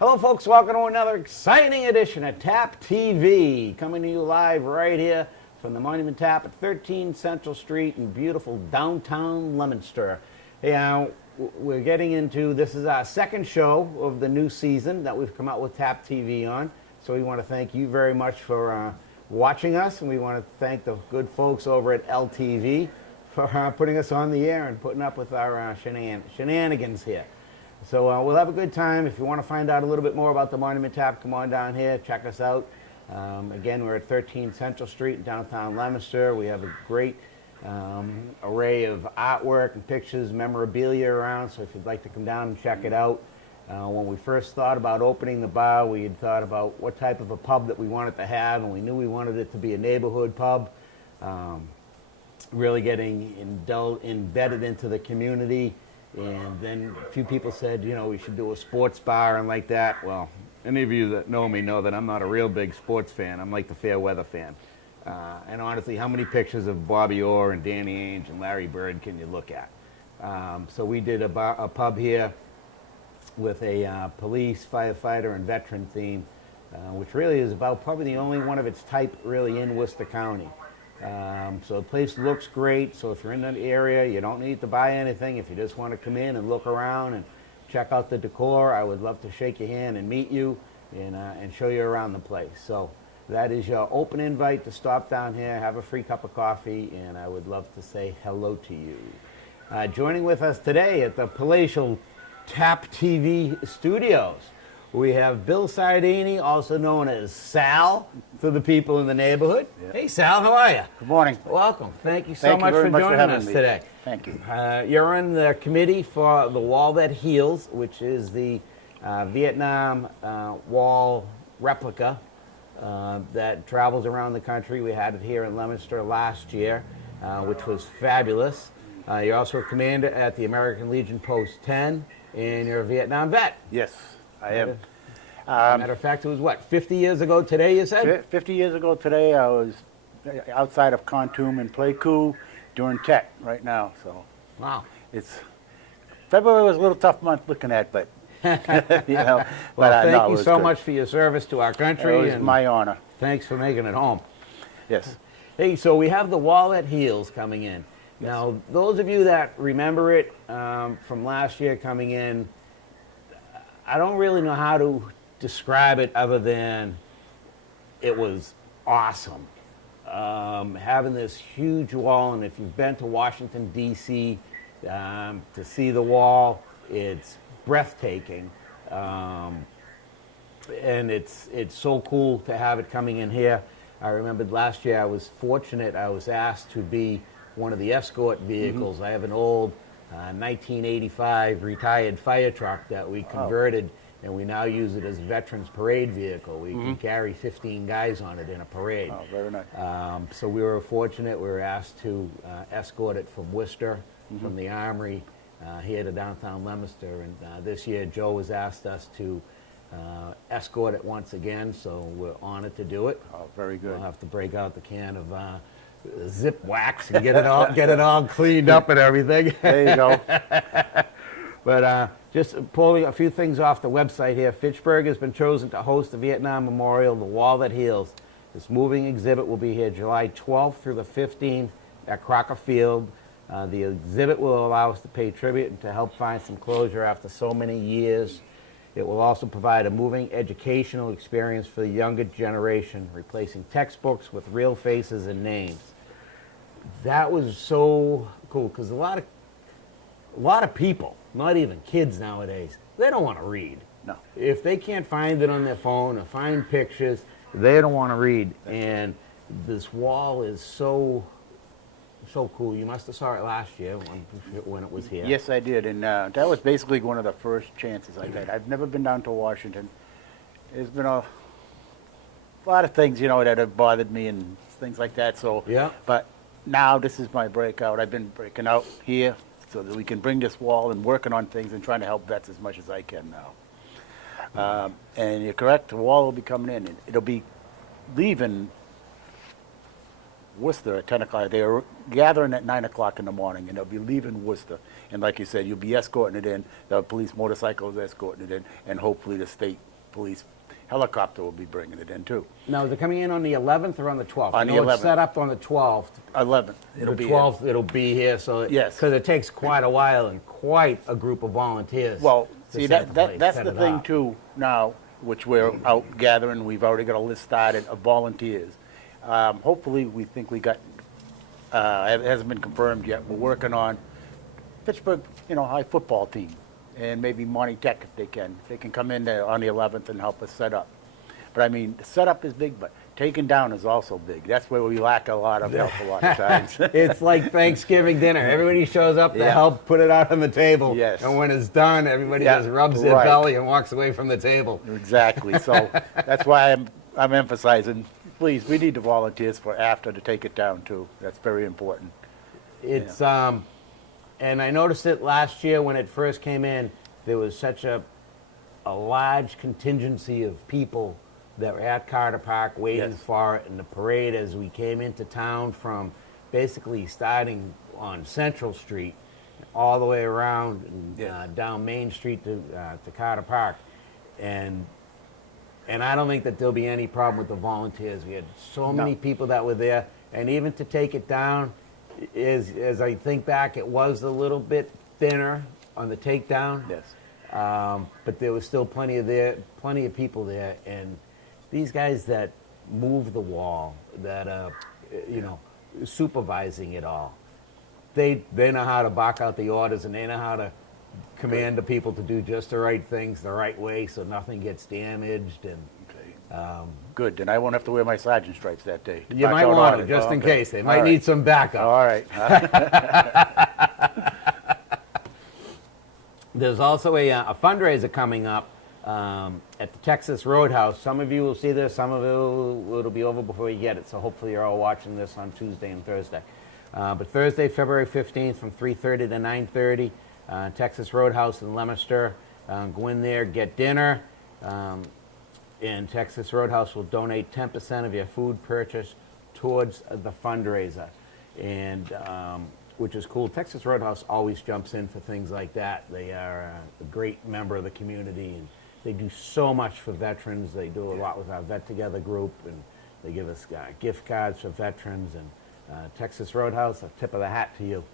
Hello, folks. Welcome to another exciting edition of TAPtv, coming to you live right here from the Monument Tap at 13 Central Street in beautiful downtown Leominster. We're getting into, this is our second show of the new season that we've come out with TAPtv on. So we want to thank you very much for watching us, and we want to thank the good folks over at LTV for putting us on the air and putting up with our shenanigans here. So we'll have a good time. If you want to find out a little bit more about the Monument Tap, come on down here, check us out. Again, we're at 13 Central Street in downtown Leominster. We have a great array of artwork and pictures, memorabilia around, so if you'd like to come down and check it out. When we first thought about opening the bar, we had thought about what type of a pub that we wanted to have, and we knew we wanted it to be a neighborhood pub, really getting embedded into the community. And then a few people said, you know, we should do a sports bar and like that. Well, any of you that know me know that I'm not a real big sports fan. I'm like the fair weather fan. And honestly, how many pictures of Bobby Orr and Danny Ainge and Larry Bird can you look at? So we did a pub here with a police, firefighter, and veteran theme, which really is about probably the only one of its type really in Worcester County. So the place looks great, so if you're in that area, you don't need to buy anything. If you just want to come in and look around and check out the decor, I would love to shake your hand and meet you and show you around the place. So that is your open invite to stop down here, have a free cup of coffee, and I would love to say hello to you. Joining with us today at the palatial TAPtv studios, we have Bill Sardini, also known as Sal, to the people in the neighborhood. Yeah. Hey, Sal, how are you? Good morning. Welcome. Thank you so much for joining us today. Thank you. You're on the committee for the Wall That Heals, which is the Vietnam wall replica that travels around the country. We had it here in Leominster last year, which was fabulous. You're also a commander at the American Legion Post 10, and you're a Vietnam vet. Yes, I am. Matter of fact, it was what, 50 years ago today, you said? 50 years ago today, I was outside of Khartoum in Pleiku doing tech right now. So, wow. February was a little tough month looking at, but you know. Well, thank you so much for your service to our country. It was my honor. Thanks for making it home. Yes. Hey, so we have the Wall That Heals coming in. Yes. Now, those of you that remember it from last year coming in, I don't really know how to describe it other than it was awesome. Having this huge wall, and if you've been to Washington, D.C. To see the wall, it's breathtaking. And it's so cool to have it coming in here. I remembered last year I was fortunate. I was asked to be one of the escort vehicles. Mm-hmm. I have an old 1985 retired fire truck that we converted, and we now use it as a veterans parade vehicle. We can carry 15 guys on it in a parade. Oh, very nice. So we were fortunate. We were asked to escort it from Worcester, from the Armory, here to downtown Leominster. And this year, Joe has asked us to escort it once again, so we're honored to do it. Oh, very good. We'll have to break out the can of zip wax and get it all cleaned up and everything. There you go. But just pulling a few things off the website here. Fitchburg has been chosen to host the Vietnam Memorial, The Wall That Heals. This moving exhibit will be here July 12th through the 15th at Crocker Field. The exhibit will allow us to pay tribute and to help find some closure after so many years. It will also provide a moving educational experience for the younger generation, replacing textbooks with real faces and names. That was so cool, because a lot of people, not even kids nowadays, they don't want to read. No. If they can't find it on their phone or find pictures, they don't want to read. And this wall is so cool. You must have saw it last year when it was here. Yes, I did, and that was basically one of the first chances I had. I've never been down to Washington. There's been a lot of things, you know, that have bothered me and things like that. So, yeah. But now this is my breakout. I've been breaking out here so that we can bring this wall and working on things and trying to help vets as much as I can now. And you're correct, the wall will be coming in. It'll be leaving Worcester at 10 o'clock. They are gathering at 9 o'clock in the morning, and they'll be leaving Worcester. And like you said, you'll be escorting it in, the police motorcycles escorting it in, and hopefully the state police helicopter will be bringing it in too. Now, they're coming in on the 11th or on the 12th? On the I know it's 11th. set up on the 12th. 11th, it'll The be in. 12th, it'll be here, so. Yes. Because it takes quite a while and quite a group of volunteers. Well, to see, set the place, that's set the it thing up. too now, which we're out gathering. We've already got a list started of volunteers. Hopefully, we think we got, it hasn't been confirmed yet. We're working on Pittsburgh, high football team, and maybe Monty Tech if they can. If they can come in there on the 11th and help us set up. But I mean, the setup is big, but taking down is also big. That's where we lack a lot of help a lot of times. It's like Thanksgiving dinner. Everybody shows up to Yeah. help put it out on the table. Yes. And when it's done, everybody Yeah, just rubs their right. belly and walks away from the table. Exactly. So that's why I'm emphasizing, please, we need the volunteers for after to take it down too. That's very important. It's and I noticed it last year when it first came in. There was such a large contingency of people that were at Carter Park waiting Yes. for it, and the parade as we came into town from basically starting on Central Street all the way around and Yes. down Main Street to Carter Park, and I don't think that there'll be any problem with the volunteers. We had so many people that were there, and even to take it down, as I think back, it was a little bit thinner on the takedown. Yes. But there was still plenty of people there, and these guys that move the wall, that supervising it all, they know how to bark out the orders, and they know how to command the people to do just the right things the right way, so nothing gets damaged. And Okay. Good. Then I won't have to wear my sergeant stripes that day. you Back might out want on to, it. just Oh, in okay. case. They All might right. need some backup. All right. There's also a fundraiser coming up at the Texas Roadhouse. Some of you will see this, some of you it'll be over before you get it, so hopefully you're all watching this on Tuesday and Thursday. But Thursday, February 15th from 3:30 to 9:30, Texas Roadhouse in Leominster. Go in there, get dinner, and Texas Roadhouse will donate 10% of your food purchase towards the fundraiser. And which is cool. Texas Roadhouse always jumps in for things like that. They are a great member of the community, and they do so much for veterans. They do a lot with our Vet Together group, and they give us gift cards for veterans. And Texas Roadhouse, a tip of the hat to you.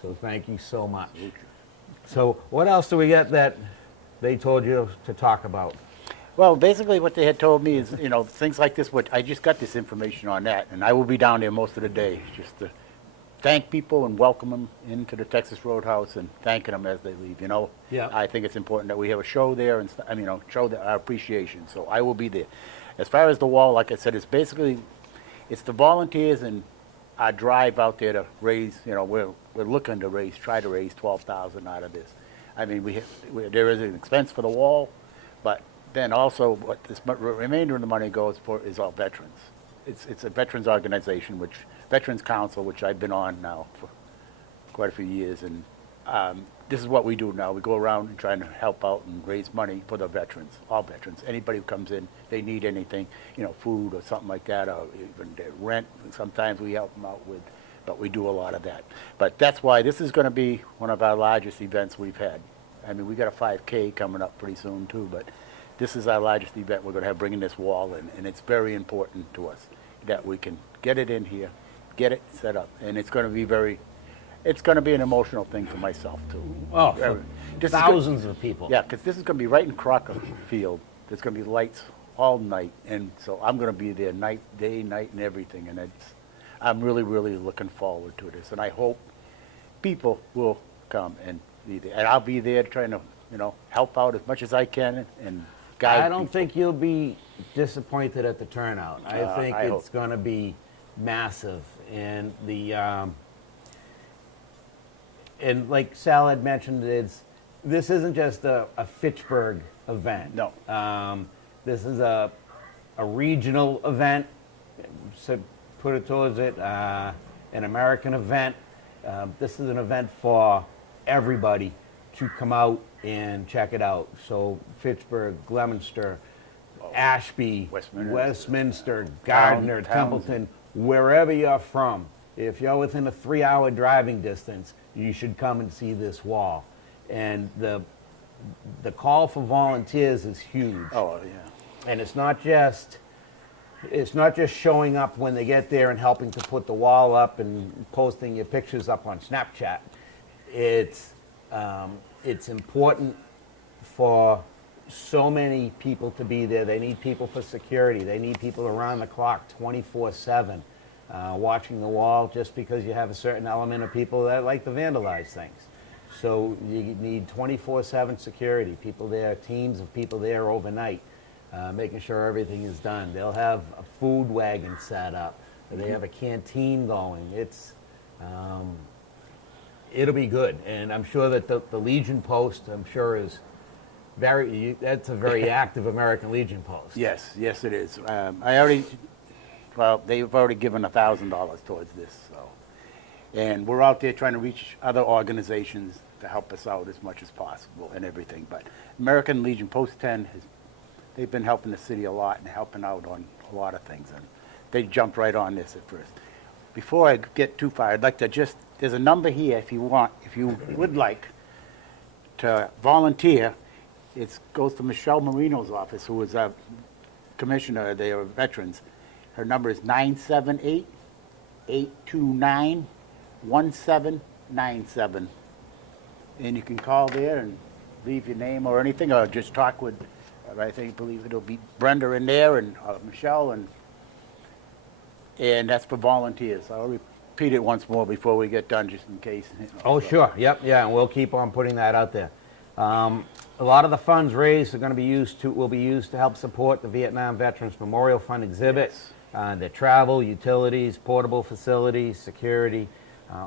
So thank you so much. So what else do we get that they told you to talk about? Well, basically what they had told me is, things like this, I just got this information on that, and I will be down there most of the day just to thank people and welcome them into the Texas Roadhouse and thanking them as they leave, Yeah. I think it's important that we have a show there and, show our appreciation. So I will be there. As far as the wall, like I said, it's the volunteers and our drive out there to raise, we're looking to try to raise $12,000 out of this. I mean, there is an expense for the wall, but then also what this remainder of the money goes for is all veterans. It's a veterans organization, Veterans Council, which I've been on now for quite a few years, and this is what we do now. We go around and try to help out and raise money for the veterans, all veterans. Anybody who comes in, they need anything, food or something like that, or even their rent. Sometimes we help them out with, but we do a lot of that. But that's why this is going to be one of our largest events we've had. I mean, we got a 5K coming up pretty soon too, but this is our largest event we're going to have, bringing this wall in, and it's very important to us that we can get it in here, get it set up, and it's going to be an emotional thing for myself too. Oh, for This is thousands of people. Yeah, because this is going to be right in Crocker Field. There's going to be lights all night, and so I'm going to be there day, night, and everything, and I'm really, really looking forward to this, and I hope people will come and be there, and I'll be there trying to, help out as much as I can and guide I don't people. think you'll be disappointed at the turnout. I think I it's hope. going to be massive, and and like Sal had mentioned, this isn't just a Fitchburg event. No. This is a regional event. So put it towards it, an American event. This is an event for everybody to come out and check it out. So Fitchburg, Leominster, Ashby, Westminster, Gardner, Townsend. Templeton, wherever you're from, if you're within a 3-hour driving distance, you should come and see this wall. And the the call for volunteers is huge. Oh, yeah. And it's not just showing up when they get there and helping to put the wall up and posting your pictures up on Snapchat. It's important for so many people to be there. They need people for security. They need people around the clock, 24/7, watching the wall. Just because you have a certain element of people that like to vandalize things, so you need 24/7 security. People there, teams of people there overnight. Making sure everything is done. They'll have a food wagon set up. They have a canteen going. It'll be good, and I'm sure that the Legion Post, I'm sure, is that's a very active American Legion Post. Yes, yes, it is. They've already given $1,000 towards this, so. And we're out there trying to reach other organizations to help us out as much as possible and everything. But American Legion Post 10 they've been helping the city a lot and helping out on a lot of things, and they jumped right on this at first. Before I get too far, I'd like to there's a number here if you would like to volunteer. It goes to Michelle Marino's office, who is a commissioner, they are veterans. Her number is 978-829-1797. And you can call there and leave your name or anything, or just talk with, I believe it'll be Brenda in there and Michelle, and that's for volunteers. I'll repeat it once more before we get done, just in case. Oh, sure. Yep. Yeah. And we'll keep on putting that out there. A lot of the funds raised are going to be will be used to help support the Vietnam Veterans Memorial Fund exhibit, their travel, utilities, portable facilities, security.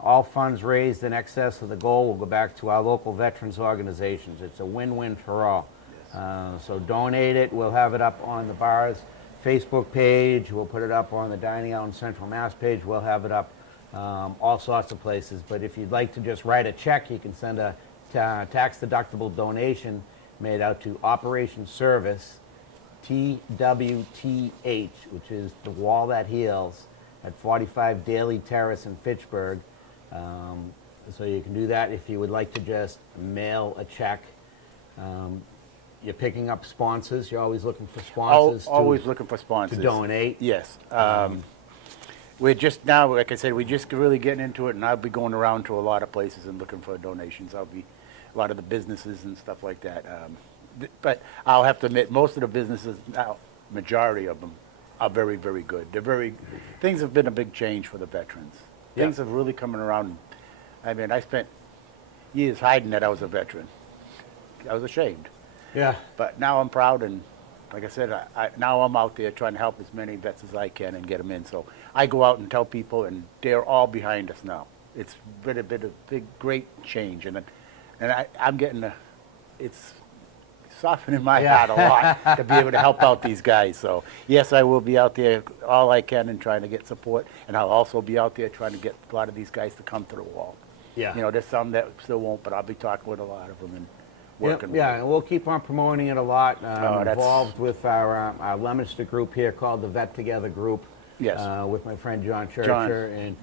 All funds raised in excess of the goal will go back to our local veterans organizations. It's a win-win for all. So donate it. We'll have it up on the bar's Facebook page. We'll put it up on the Dining Out in Central Mass page. We'll have it up all sorts of places. But if you'd like to just write a check, you can send a tax-deductible donation made out to Operation Service, TWTH, which is The Wall That Heals, at 45 Daly Terrace in Fitchburg. So you can do that if you would like to just mail a check. You're picking up sponsors. You're always looking for sponsors. Always looking for sponsors. To donate. Yes. We're just now, like I said, we're just really getting into it, and I'll be going around to a lot of places and looking for donations. I'll be a lot of the businesses and stuff like that. But I'll have to admit, most of the businesses now, majority of them, are very, very good. Things have been a big change for the veterans. Yeah. Things have really coming around. I mean, I spent years hiding that I was a veteran. I was ashamed. Yeah. But now I'm proud, and like I said, now I'm out there trying to help as many vets as I can and get them in. So I go out and tell people, and they're all behind us now. It's been a big, great change, and I'm getting it's softening my heart a lot to be able to help out these guys. So yes, I will be out there all I can and trying to get support, and I'll also be out there trying to get a lot of these guys to come to the wall. Yeah. You know, there's some that still won't, but I'll be talking with a lot of them and working with Yeah, them. and we'll keep on promoting it a lot. I'm that's- involved with our Leominster group here called the Vet Together Group. Yes. With my friend John Churcher. John. And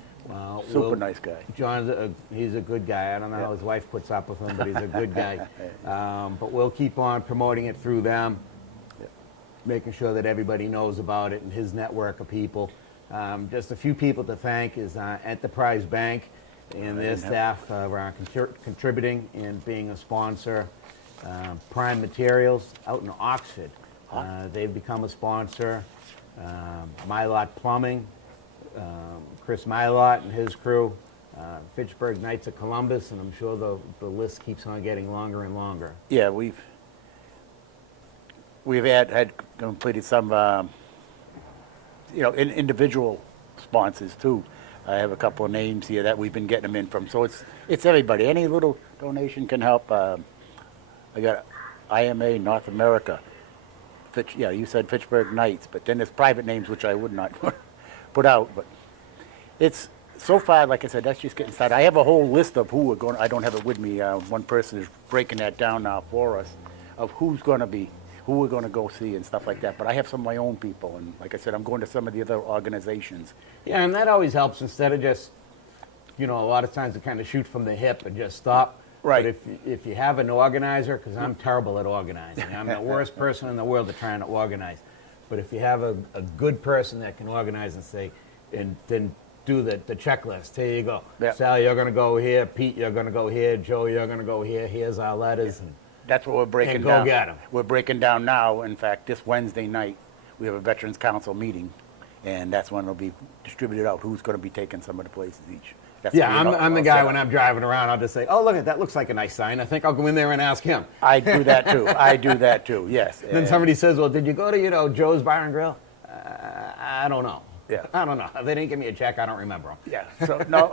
Super nice guy. John's he's a good guy. I don't know how his wife puts up with him, but he's a good guy. But we'll keep on promoting it through them, making sure that everybody knows about it and his network of people. Just a few people to thank is Enterprise Bank and their staff around contributing and being a sponsor. Prime Materials out in Oxford, they've become a sponsor. Mylot Plumbing, Chris Mylot and his crew, Fitchburg Knights of Columbus, and I'm sure the list keeps on getting longer and longer. Yeah, we've had completed some, individual sponsors too. I have a couple of names here that we've been getting them in from. So it's everybody. Any little donation can help. I got IMA North America. You said Fitchburg Knights, but then there's private names which I would not put out. But it's so far, like I said, that's just getting started. I have a whole list of who are going. I don't have it with me. One person is breaking that down now for us, of who we're going to go see and stuff like that. But I have some of my own people, and like I said, I'm going to some of the other organizations. Yeah, and that always helps instead of just, a lot of times to kind of shoot from the hip and just stop. Right. But if you have an organizer, because I'm terrible at organizing, I'm the worst person in the world at trying to organize. But if you have a good person that can organize and say, and then do the checklist. Here you go. Yeah. Sal, you're going to go here. Pete, you're going to go here. Joe, you're going to go here. Here's our letters. And That's what we're breaking And down. go get 'em. We're breaking down now. In fact, this Wednesday night, we have a Veterans Council meeting, and that's when it'll be distributed out, who's going to be taking some of the places each. That's yeah, gonna be I'm the all guy set when up. I'm driving around, I'll just say, oh, look, that looks like a nice sign. I think I'll go in there and ask him. I do that too. I do that too, yes. Then somebody says, well, did you go to, Joe's Bar and Grill? I don't know. Yeah. I don't know. They didn't give me a check. I don't remember them. Yeah, so, no,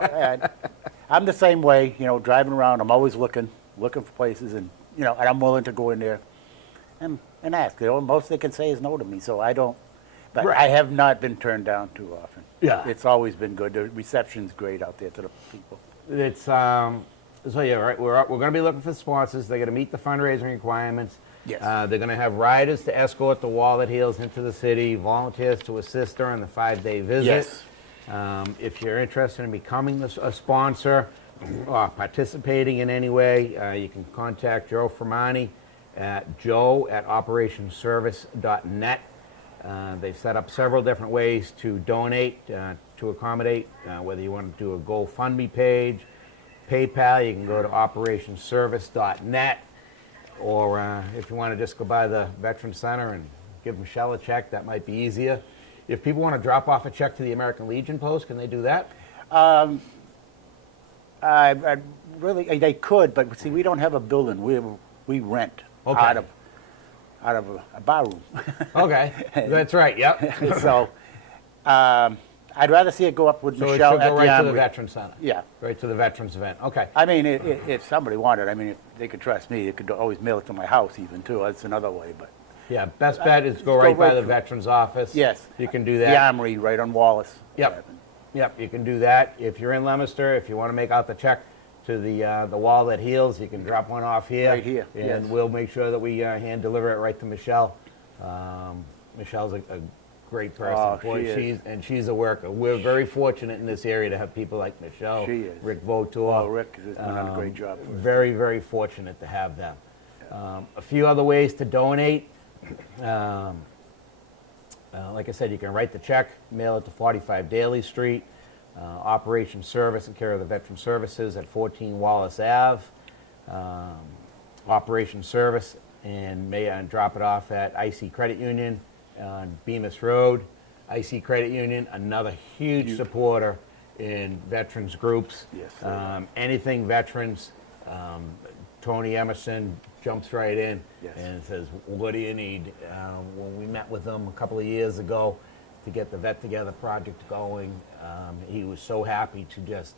I'm the same way, driving around, I'm always looking for places, and, and I'm willing to go in there and ask. Most they can say is no to me, so I don't, but Right. I have not been turned down too often. Yeah. It's always been good. The reception's great out there to the people. It's, so yeah, right, we're going to be looking for sponsors. They're going to meet the fundraising requirements. Yes. They're going to have riders to escort the wall that heals into the city, volunteers to assist during the 5-day visit. Yes. If you're interested in becoming a sponsor or participating in any way, you can contact Joe Fermani at joe@operationservice.net. They've set up several different ways to donate, to accommodate, whether you want to do a GoFundMe page, PayPal, you can go to operationservice.net. Or if you want to just go by the Veteran Center and give Michelle a check, that might be easier. If people want to drop off a check to the American Legion Post, can they do that? I really, they could, but see, we don't have a building. We rent Okay. out of a bar room. Okay, that's right, yep. So, I'd rather see it go up with So it Michelle should at go the right to the Armory. Veteran Center? Yeah. Right to the Veterans event, okay. I mean, if somebody wanted, if they could trust me, they could always mail it to my house even too. That's another way, but. Yeah, best bet is go go right by right the through. Veterans office. Yes. You can do The that. Armory right on Wallace. Yep, yep, you can do that. If you're in Leominster, if you want to make out the check to the wall that heals, you can drop one off here. Right here, And yes. we'll make sure that we hand deliver it right to Michelle. Michelle's a great person. Oh, Boy, she is. she's a worker. We're very fortunate in this area to have people like Michelle, She is. Rick Votour. Oh, Rick has been doing a great job. for us. Very, very fortunate to have them. A few other ways to donate. Like I said, you can write the check, mail it to 45 Daly Street, Operation Service in care of the Veteran Services at 14 Wallace Ave, Operation Service, and drop it off at IC Credit Union on Bemis Road. IC Credit Union, another huge supporter in veterans groups. Yes, sir. Anything veterans, Tony Emerson jumps right in Yes. and says, what do you need? When we met with him a couple of years ago to get the Vet Together project going, he was so happy to just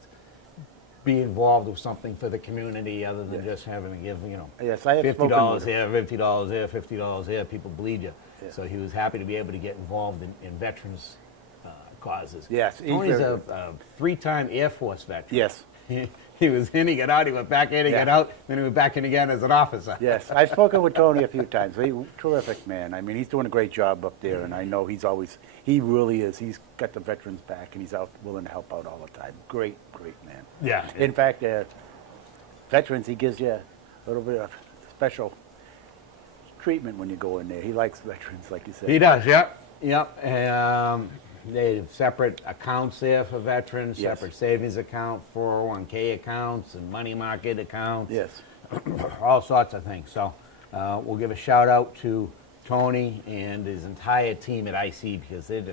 be involved with something for the community other than just having to give, Yes, I have spoken $50 with here, $50 there, $50 here, people bleed you. Yeah. So he was happy to be able to get involved in veterans causes. Yes, he's Tony's very a 3-time Air Force veteran. Yes. He was in, he got out, he went back in, he Yeah. got out, then he went back in again as an officer. Yes, I've spoken with Tony a few times. He's a terrific man. He's doing a great job up there, and I know he really is. He's got the veterans back, and he's out willing to help out all the time. Great, great man. Yeah. In fact, veterans, he gives you a little bit of special treatment when you go in there. He likes veterans, like you said. He does, yep, yep. They have separate accounts there for veterans, Yes. separate savings account, 401k accounts, and money market accounts. Yes. All sorts of things. So we'll give a shout out to Tony and his entire team at IC because they're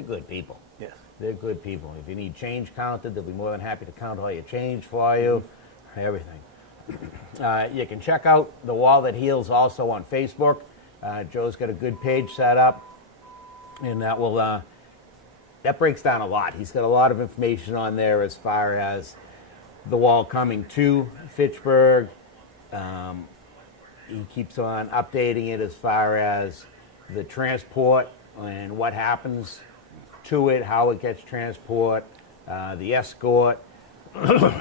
good people. Yes. They're good people. If you need change counted, they'll be more than happy to count all your change for you, everything. You can check out The Wall That Heals also on Facebook. Joe's got a good page set up, and that breaks down a lot. He's got a lot of information on there as far as the wall coming to Fitchburg. He keeps on updating it as far as the transport and what happens to it, how it gets transport, the escort,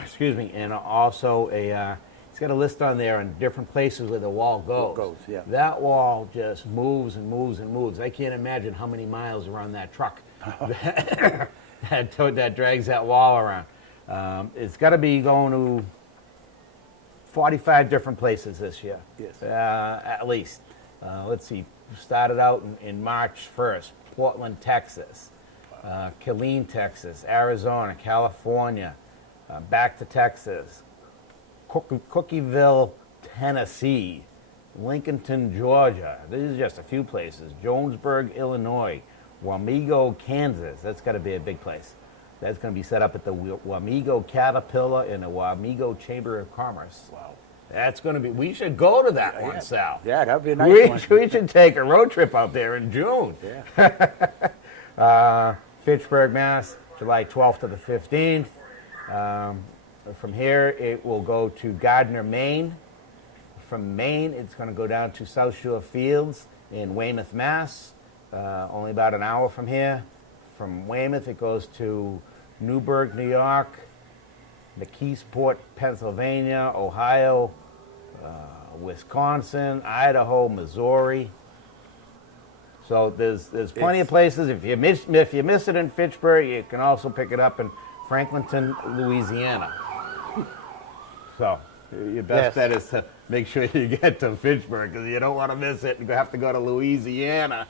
excuse me, and also he's got a list on there on different places where the wall goes. Yeah. That wall just moves and moves and moves. I can't imagine how many miles are on that truck that drags that wall around. It's got to be going to 45 different places this year. Yes. At least. Let's see. Started out in March 1st, Portland, Texas, Killeen, Texas, Arizona, California, back to Texas, Cookieville, Tennessee, Lincolnton, Georgia. These are just a few places. Jonesburg, Illinois, Wamego, Kansas. That's got to be a big place. That's going to be set up at the Wamego Caterpillar and the Wamego Chamber of Commerce. Wow. That's going to be. We should go to that one, Sal. Yeah, that'd be a nice one. We should take a road trip out there in June. Yeah. Fitchburg, Mass, July 12th to the 15th. From here, it will go to Gardner, Maine. From Maine, it's going to go down to South Shore Fields in Weymouth, Mass. Only about an hour from here. From Weymouth, it goes to Newburgh, New York, McKeesport, Pennsylvania, Ohio, Wisconsin, Idaho, Missouri. So there's plenty of places. If you miss it in Fitchburg, you can also pick it up in Franklinton, Louisiana. So your best bet is to make sure you get to Fitchburg, because you don't want to miss it and have to go to Louisiana.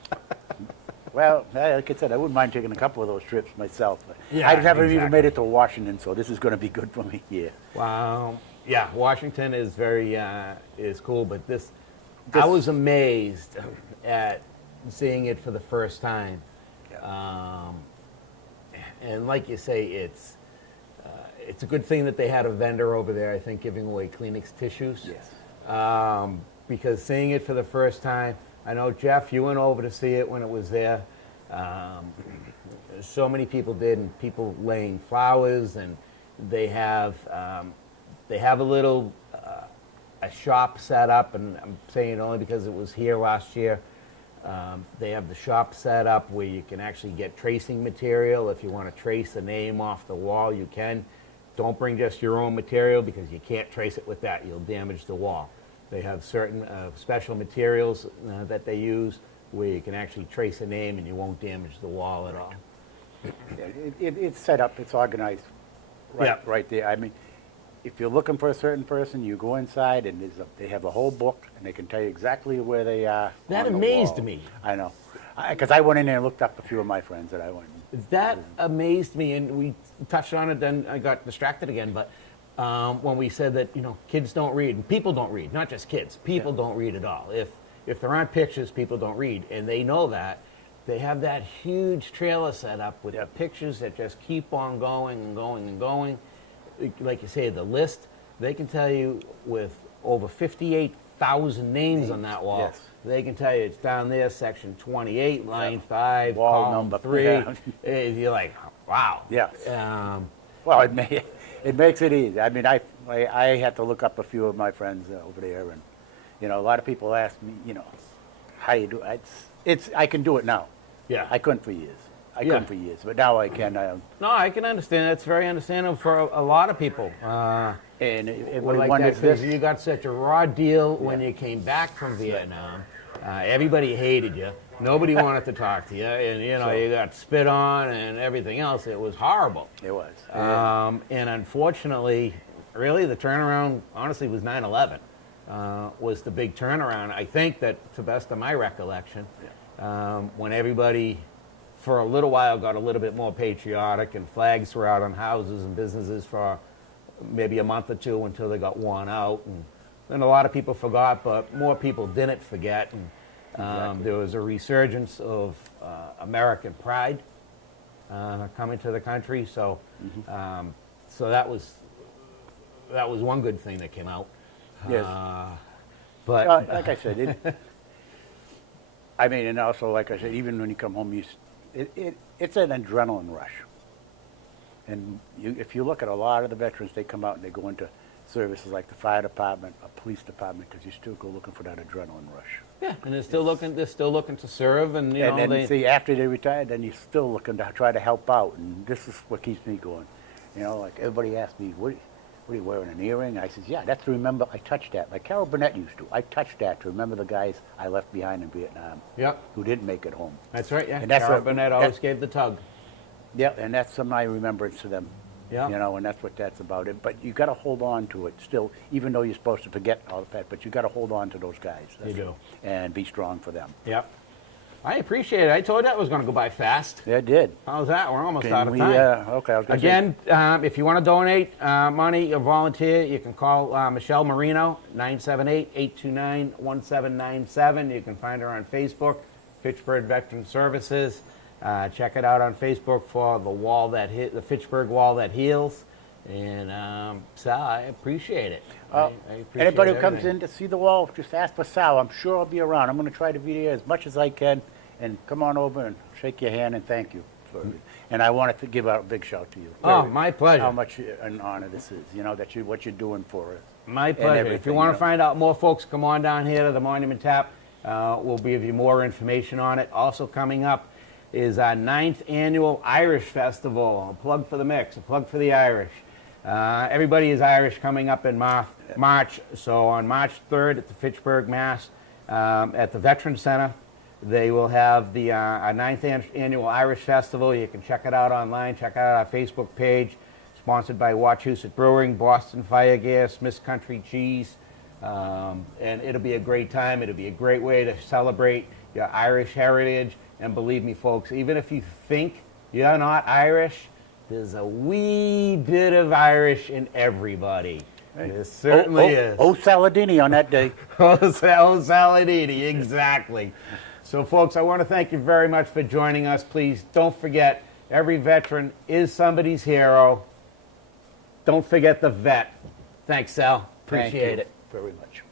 Well, like I said, I wouldn't mind taking a couple of those trips myself. Yeah, I've never even exactly. made it to Washington, so this is going to be good for me here. Wow. Yeah, Washington is very is cool, but I was amazed at seeing it for the first time. And like you say, it's a good thing that they had a vendor over there, I think, giving away Kleenex tissues. Yes. Because seeing it for the first time, I know, Jeff, you went over to see it when it was there. So many people did, and people laying flowers, and they have a little a shop set up, and I'm saying it only because it was here last year. They have the shop set up where you can actually get tracing material. If you want to trace a name off the wall, you can. Don't bring just your own material, because you can't trace it with that. You'll damage the wall. They have certain special materials that they use where you can actually trace a name and you won't damage the wall at all. Yeah, it's set up, it's organized right there. I mean, if you're looking for a certain person, you go inside and they have a whole book, and they can tell you exactly where they are. That on the amazed wall. me. I know. Because I went in there and looked up a few of my friends that I went. That amazed me, and we touched on it, then I got distracted again, but when we said that, kids don't read, and people don't read, not just kids, people don't read at all. If there aren't pictures, people don't read, and they know that. They have that huge trailer set up with the pictures that just keep on going and going and going. Like you say, the list, they can tell you with over 58,000 names on that wall. Yes. They can tell you it's down there, section 28, line 5, Wall column number 3. Yeah. You're like, wow. Yeah. Well, it makes it easy. I mean, I had to look up a few of my friends over there, and a lot of people ask me, how you do it. I can do it now. Yeah. I couldn't for years. But now I can. No, I can understand. That's very understandable for a lot of people. And everybody Like wonders that, 'cause this. you got such a raw deal when you came back from Vietnam. Everybody hated you. Nobody wanted to talk to you, and you got spit on and everything else. It was horrible. It was. And unfortunately, really, the turnaround, honestly, was 9/11. Was the big turnaround. I think that, to the best of my recollection, when everybody, for a little while, got a little bit more patriotic, and flags were out on houses and businesses for maybe a month or two until they got worn out. And then a lot of people forgot, but more people didn't forget. And there was a resurgence of American pride coming to the country. So, so that was one good thing that came out. Yes. But like I said, I mean, and also, like I said, even when you come home, it's an adrenaline rush. And if you look at a lot of the veterans, they come out and they go into services like the fire department, a police department, because you still go looking for that adrenaline rush. yeah, and they're still looking to serve, and And they see, after they retire, then you're still looking to try to help out, and this is what keeps me going. Like everybody asks me, what are you wearing, an earring? I says, yeah, that's to remember I touched that, like Carol Burnett used to. I touched that to remember the guys I left behind in Vietnam Yep. who didn't make it home. That's right. Yeah, And that's Carol what- Burnett always gave the tug. Yeah, and that's my remembrance to them. Yeah. You know, and that's what that's about. But you got to hold on to it still, even though you're supposed to forget all of that. But you got to hold on to those guys. You do. And be strong for them. Yep. I appreciate it. I told you that was going to go by fast. Yeah, it did. How's that? We're almost Can out of we, time. okay. I was gonna say- Again, if you want to donate money or volunteer, you can call Michelle Marino, 978-829-1797. You can find her on Facebook, Fitchburg Veteran Services. Check it out on Facebook for the Fitchburg Wall That Heals. And Sal, I appreciate it. I appreciate Anybody who comes everything. in to see the wall, just ask for Sal. I'm sure I'll be around. I'm going to try to be there as much as I can. And come on over and shake your hand and thank you. And I wanted to give out a big shout to you. Oh, my pleasure. How much an honor this is, you know, what you're doing for us. My and pleasure. If everything, you want you to know. find out more, folks, come on down here to the Monument Tap. We'll give you more information on it. Also coming up is our 9th annual Irish Festival. A plug for the mix, a plug for the Irish. Everybody is Irish coming up in March. So on March 3rd at the Fitchburg, Mass, at the Veterans Center, they will have the our 9th annual Irish Festival. You can check it out online. Check out our Facebook page. Sponsored by Wachusett Brewing, Boston Fire Gas, Miss Country Cheese. And it'll be a great time. It'll be a great way to celebrate your Irish heritage. And believe me, folks, even if you think you're not Irish, there's a wee bit of Irish in everybody. There certainly is. Oh, Saladini on that day. Oh, Saladini, exactly. So, folks, I want to thank you very much for joining us. Please don't forget, every veteran is somebody's hero. Don't forget the vet. Thanks, Sal. Thank Appreciate you it. very much.